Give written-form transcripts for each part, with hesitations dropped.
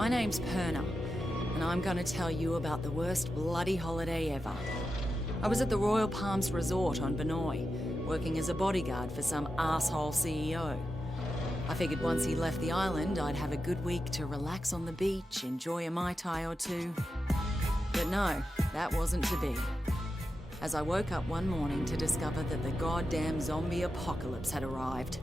My name's Perna, and I'm gonna tell you about the worst bloody holiday ever. I was at the Royal Palms Resort on Banoi, working as a bodyguard for some asshole CEO. I figured once he left the island, I'd have a good week to relax on the beach, enjoy a Mai Tai or two. But no, that wasn't to be. As I woke up one morning to discover that the goddamn zombie apocalypse had arrived.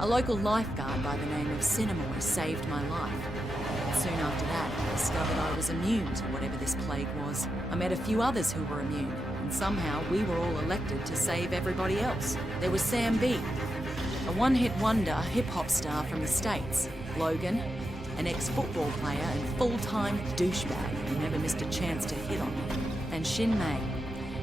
A local lifeguard by the name of Cinemoy saved my life. Soon after that, I discovered I was immune to whatever this plague was. I met a few others who were immune, and somehow we were all elected to save everybody else. There was Sam B, a one-hit wonder hip-hop star from the States. Logan, an ex-football player and full-time douchebag who never missed a chance to hit on me. And Shin Mei,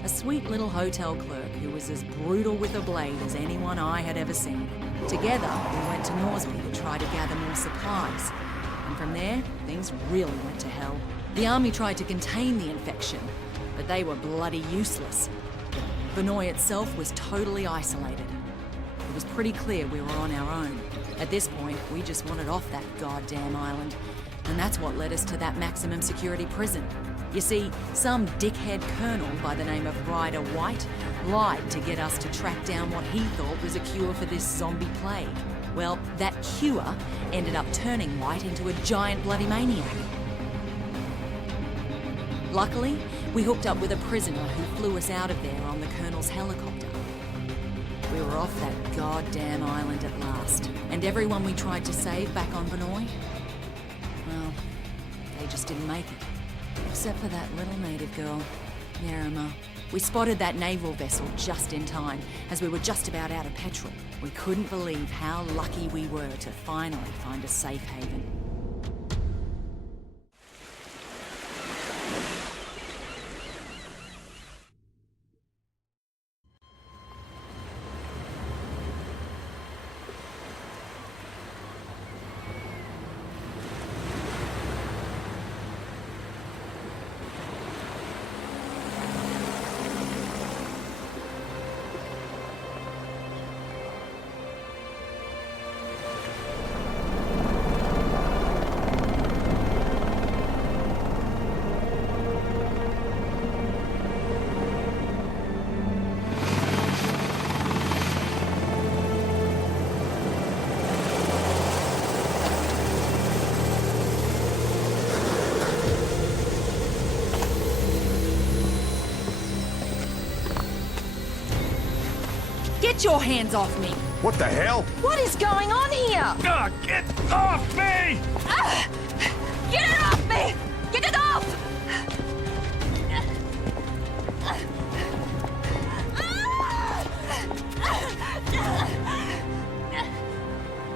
a sweet little hotel clerk who was as brutal with a blade as anyone I had ever seen. Together, we went to Norsby to try to gather more supplies. And from there, things really went to hell. The army tried to contain the infection, but they were bloody useless. Banoi itself was totally isolated. It was pretty clear we were on our own. At this point, we just wanted off that goddamn island. And that's what led us to that maximum security prison. You see, some dickhead colonel by the name of Ryder White lied to get us to track down what he thought was a cure for this zombie plague. Well, that cure ended up turning White into a giant bloody maniac. Luckily, we hooked up with a prisoner who flew us out of there on the colonel's helicopter. We were off that goddamn island at last. And everyone we tried to save back on Banoi, well, they just didn't make it. Except for that little native girl, Nerima. We spotted that naval vessel just in time, as we were just about out of petrol. We couldn't believe how lucky we were to finally find a safe haven. Get your hands off me! What the hell? What is going on here? Get off me! Get it off me! Get it off!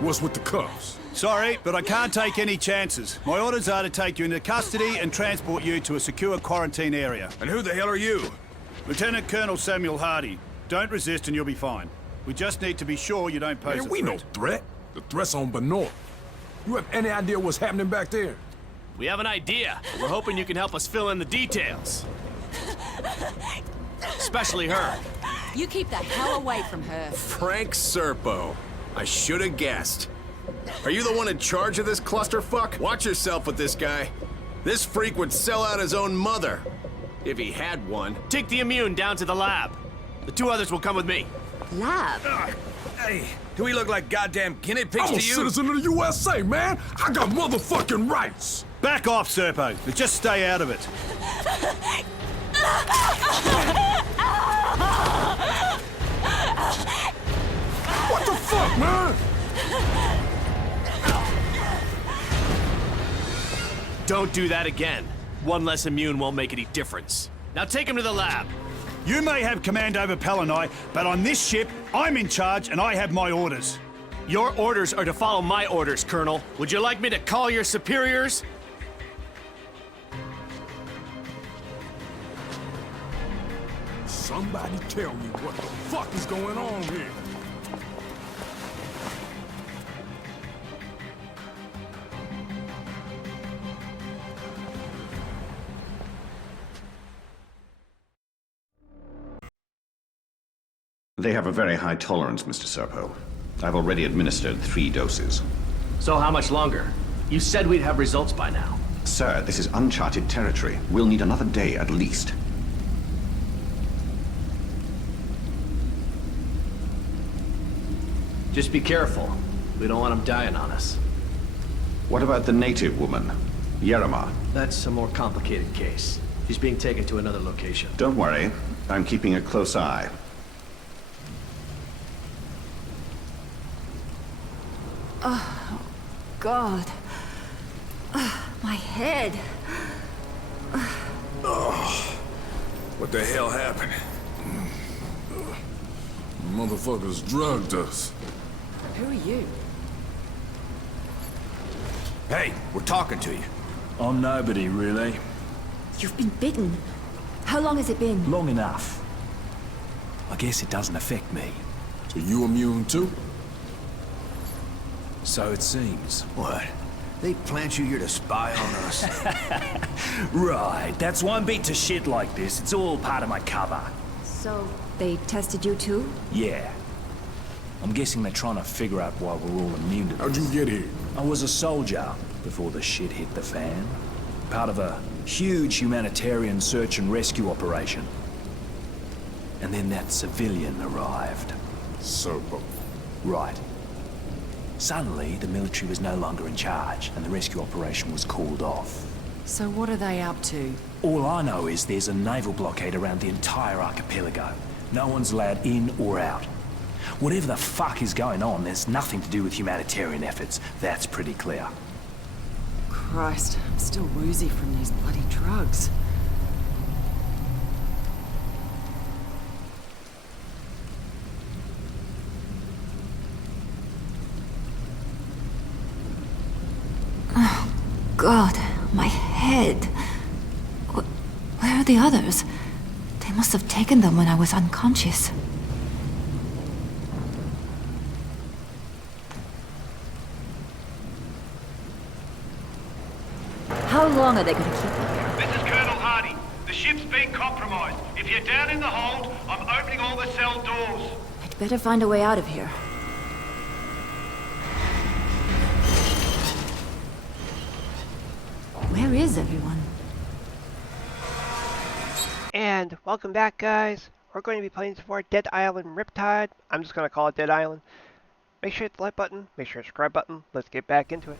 What's with the cuffs? Sorry, but I can't take any chances. My orders are to take you into custody and transport you to a secure quarantine area. And who the hell are you? Lieutenant Colonel Samuel Hardy. Don't resist and you'll be fine. We just need to be sure you don't pose a Man, we no threat. threat. The threat's on Banoi. You have any idea what's happening back there? We have an idea, but we're hoping you can help us fill in the details. Especially her. You keep the hell away from her. Frank Serpo. I should have guessed. Are you the one in charge of this clusterfuck? Watch yourself with this guy. This freak would sell out his own mother. If he had one. Take the immune down to the lab. The two others will come with me. Lab? Hey, do we look like goddamn guinea pigs I'm a to you? citizen of the USA, man! I got motherfucking rights! Back off, Serpo. But just stay out of it. What the fuck, man? Don't do that again. One less immune won't make any difference. Now take him to the lab. You may have command over Banoi, but on this ship, I'm in charge and I have my orders. Your orders are to follow my orders, Colonel. Would you like me to call your superiors? Somebody tell me what the fuck is going on here. They have a very high tolerance, Mr. Serpo. I've already administered 3 doses. So how much longer? You said we'd have results by now. Sir, this is uncharted territory. We'll need another day at least. Just be careful. We don't want them dying on us. What about the native woman, Yerima? That's a more complicated case. She's being taken to another location. Don't worry. I'm keeping a close eye. Oh, God. My head. What the hell happened? Motherfuckers drugged us. Who are you? Hey, we're talking to you. I'm nobody, really. You've been bitten. How long has it been? Long enough. I guess it doesn't affect me. So you immune too? So it seems. What? They plant you here to spy on us? Right, that's why I'm beat to shit like this. It's all part of my cover. So, they tested you too? Yeah. I'm guessing they're trying to figure out why we're all immune to How'd this. you get here? I was a soldier before the shit hit the fan. Part of a huge humanitarian search and rescue operation. And then that civilian arrived. Serpo. Right. Suddenly, the military was no longer in charge, and the rescue operation was called off. So what are they up to? All I know is there's a naval blockade around the entire archipelago. No one's allowed in or out. Whatever the fuck is going on, there's nothing to do with humanitarian efforts. That's pretty clear. Christ, I'm still woozy from these bloody drugs. God, my head. Where are the others? They must have taken them when I was unconscious. How long are they going to keep me here? This is Colonel Hardy. The ship's been compromised. If you're down in the hold, I'm opening all the cell doors. I'd better find a way out of here. Where is everyone? And welcome back, guys. We're going to be playing some more Dead Island Riptide. I'm just going to call it Dead Island. Make sure you hit the like button, make sure you hit the subscribe button. Let's get back into it.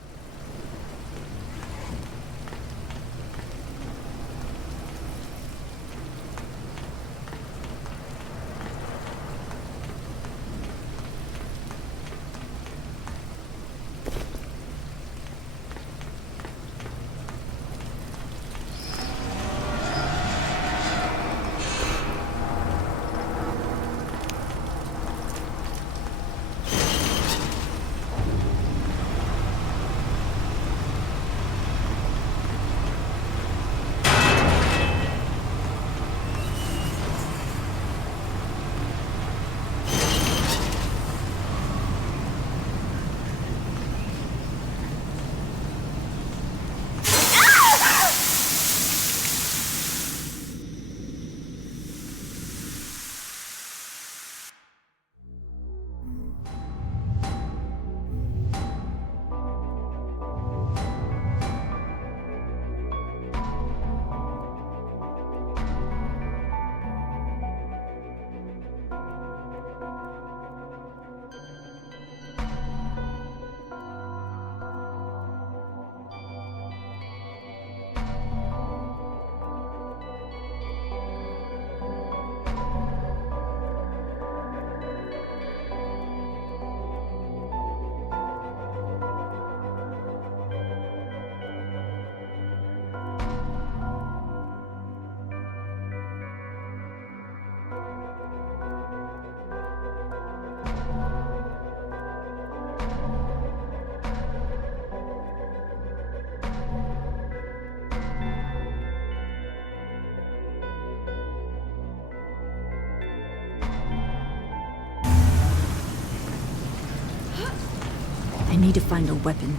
I need to find a weapon.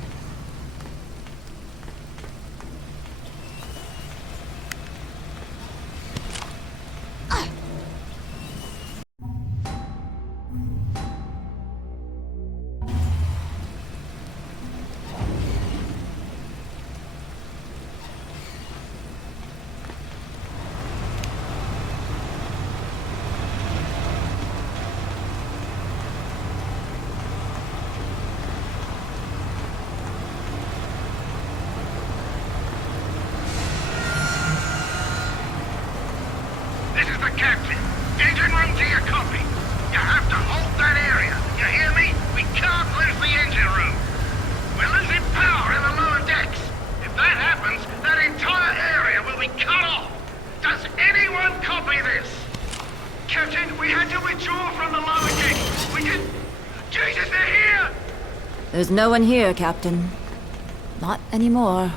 Captain. Engine room to your copy. You have to hold that area. You hear me? We can't lose the engine room. We're losing power in the lower decks. If that happens, that entire area will be cut off. Does anyone copy this? Captain, we had to withdraw from the lower deck. We did... Jesus, they're here! There's no one here, Captain. Not anymore.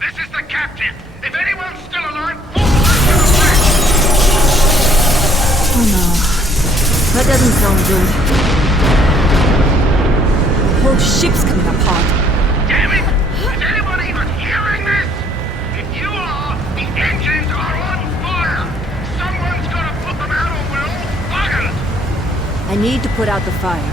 This is the captain. If anyone's still alive, fall back to the bridge! Oh no. That doesn't sound good. The whole ship's coming apart. Damn it! Is anyone even hearing this? If you are, the engines are on fire! Someone's gotta put them out or we're all buggered! I need to put out the fire.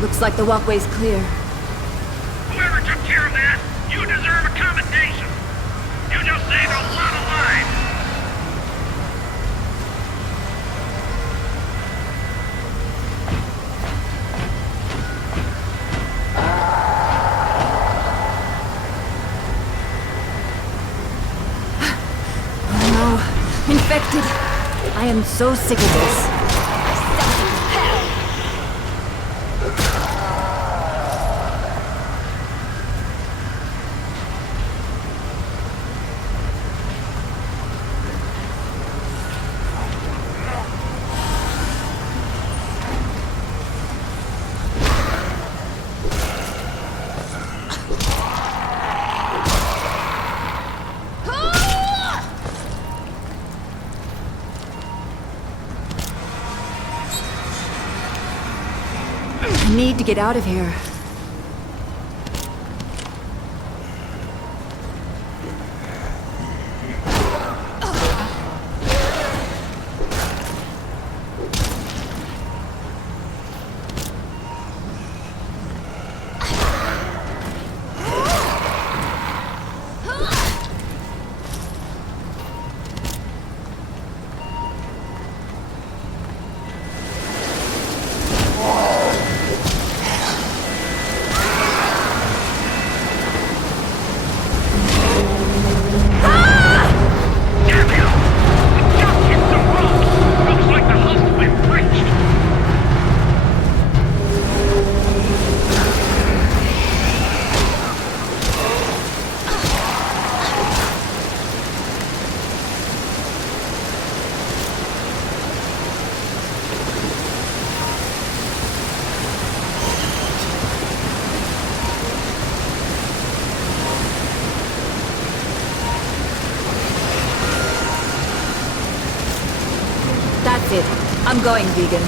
Looks like the walkway's clear. Whoever took care of that, you deserve a commendation. You just saved a lot of lives. Oh no, infected. I am so sick of this. I need to get out of here. That's it. I'm going vegan.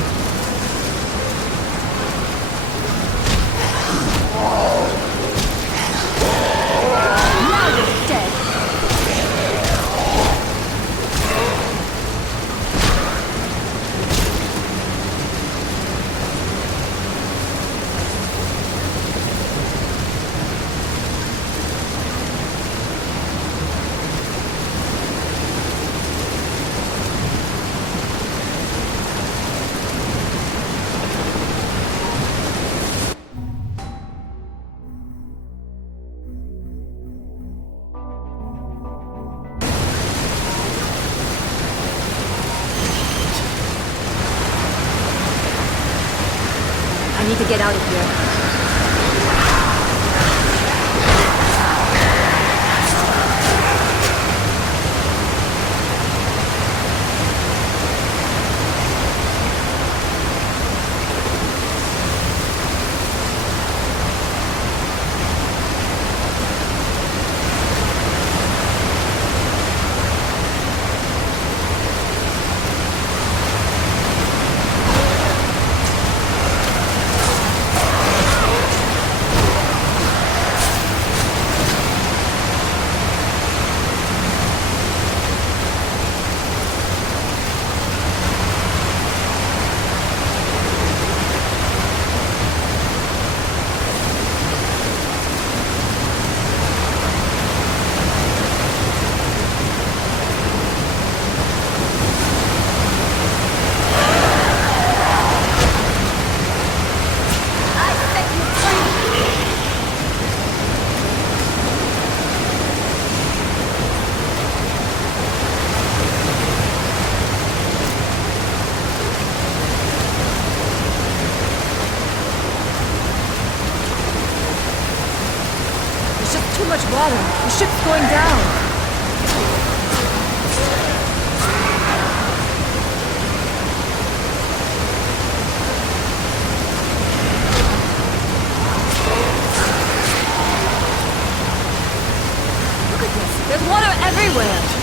Now you're dead. I need to get out of here. ship's going down. Look at this. There's water everywhere.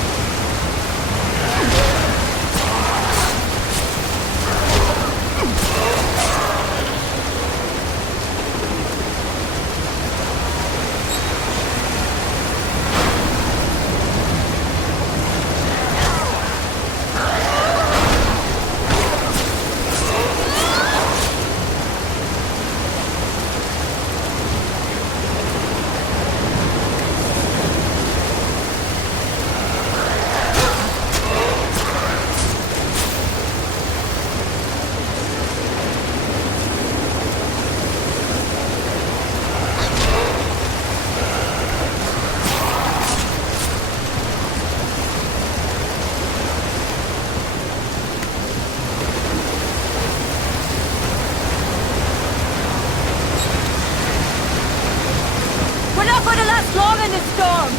Storm in the storm!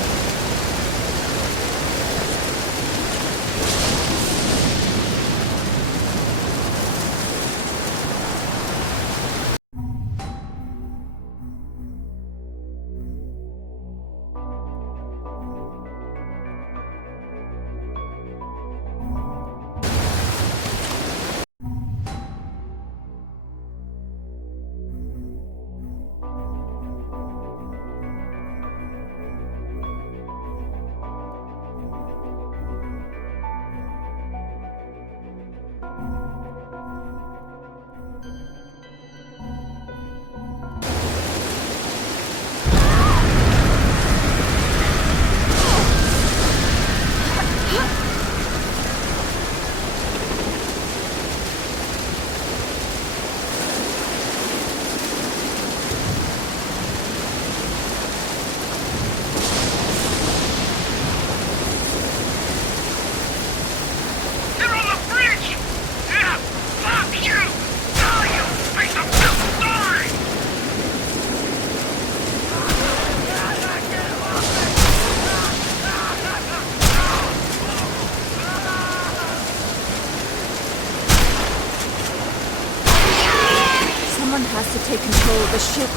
Has to take control of the ship.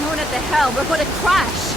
Known at the hell, we're gonna crash!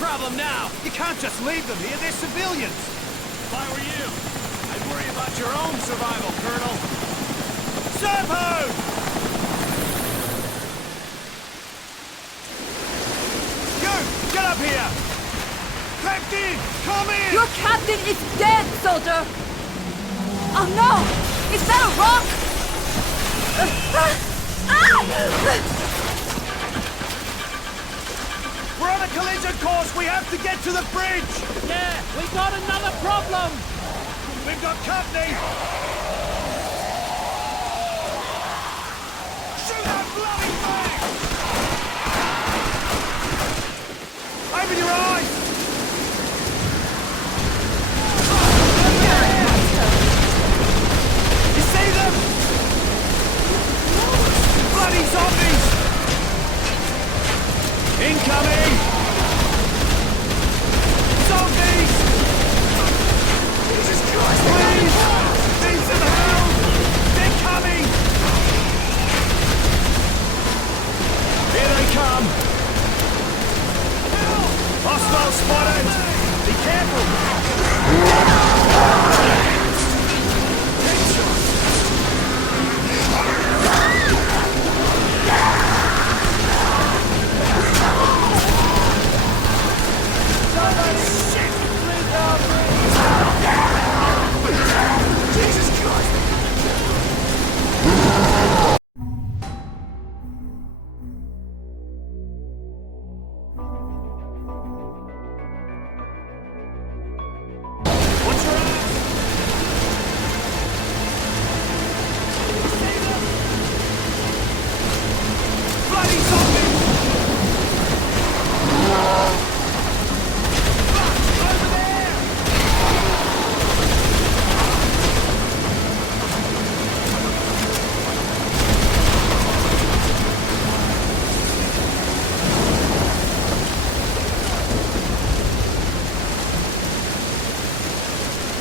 problem now? You can't just leave them here, they're civilians! If I were you, I'd worry about your own survival, Colonel. Serpo! You! Get up here! Captain! Come in! Your captain is dead, soldier! Oh no! Is that a rock? We're on a collision course! We have to get to the bridge! Yeah, we got another problem! We've got company! Shoot that bloody thing! Open your eyes! You see them? Bloody zombies! Incoming! Zombies! Jesus Christ! Please! Need some help! They're coming! Here they come! Hostile spotted! Be careful! Jesus Christ! What's your ass? Bloody zombies! Over there!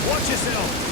Watch yourself!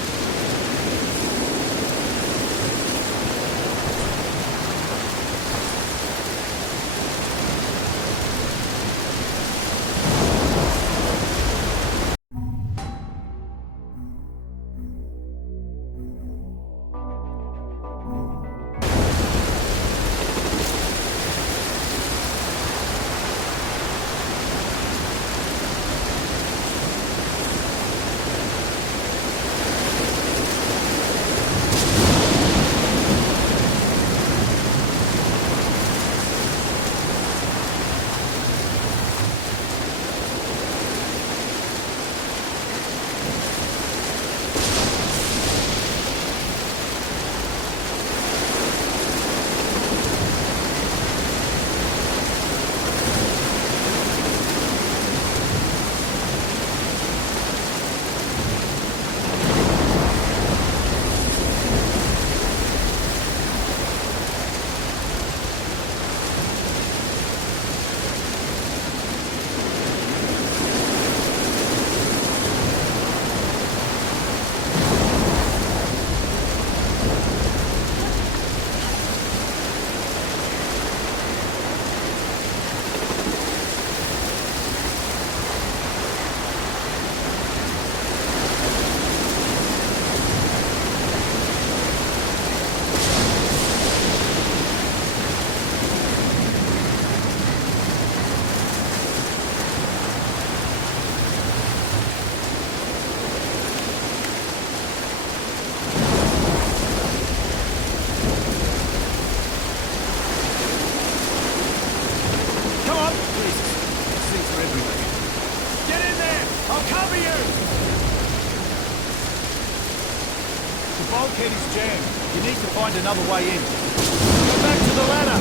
bulkhead is jammed. You need to find another way in. Go back to the ladder.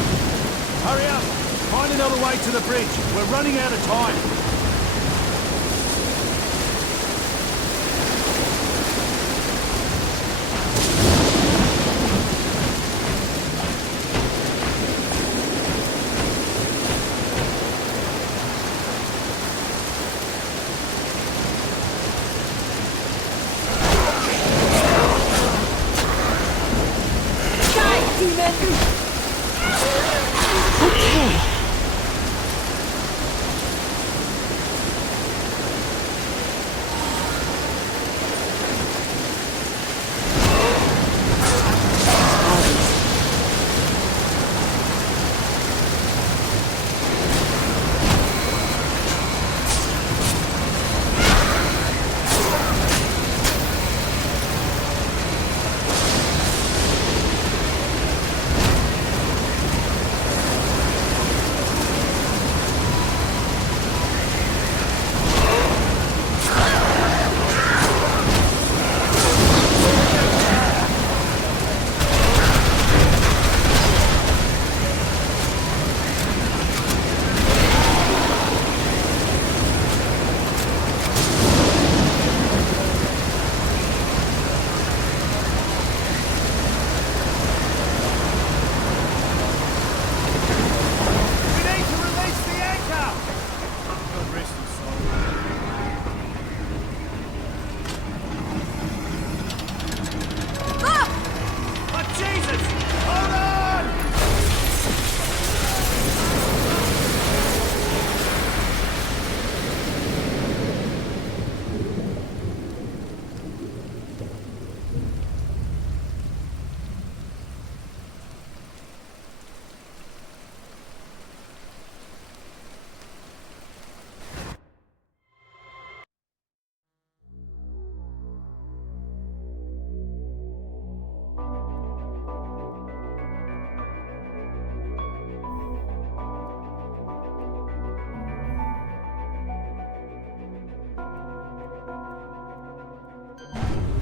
Hurry up. Find another way to the bridge. We're running out of time.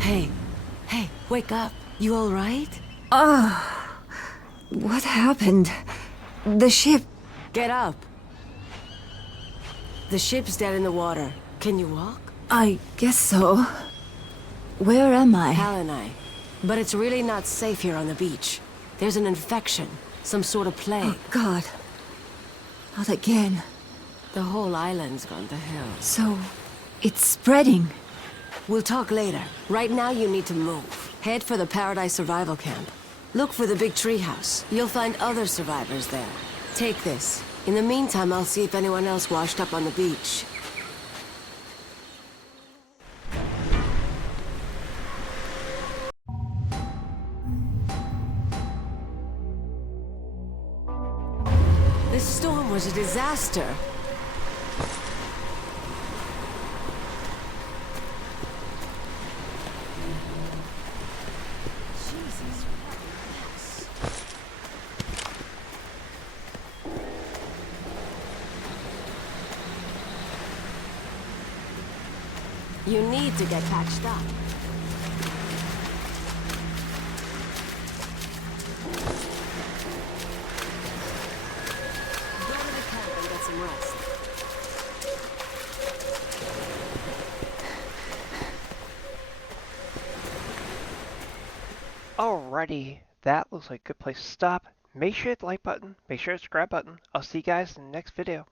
Hey, wake up. You all right? What happened? The ship. Get up. The ship's dead in the water. Can you walk? I guess so. Where am I? Banoi. But it's really not safe here on the beach. There's an infection. Some sort of plague. Oh, God. Not again. The whole island's gone to hell. So, it's spreading. We'll talk later. Right now you need to move. Head for the Paradise Survival Camp. Look for the big treehouse. You'll find other survivors there. Take this. In the meantime, I'll see if anyone else washed up on the beach. This storm was a disaster. You need to get patched up. Go to the camp and get some rest. Alrighty, that looks like a good place to stop. Make sure to hit the like button, make sure to subscribe button. I'll see you guys in the next video.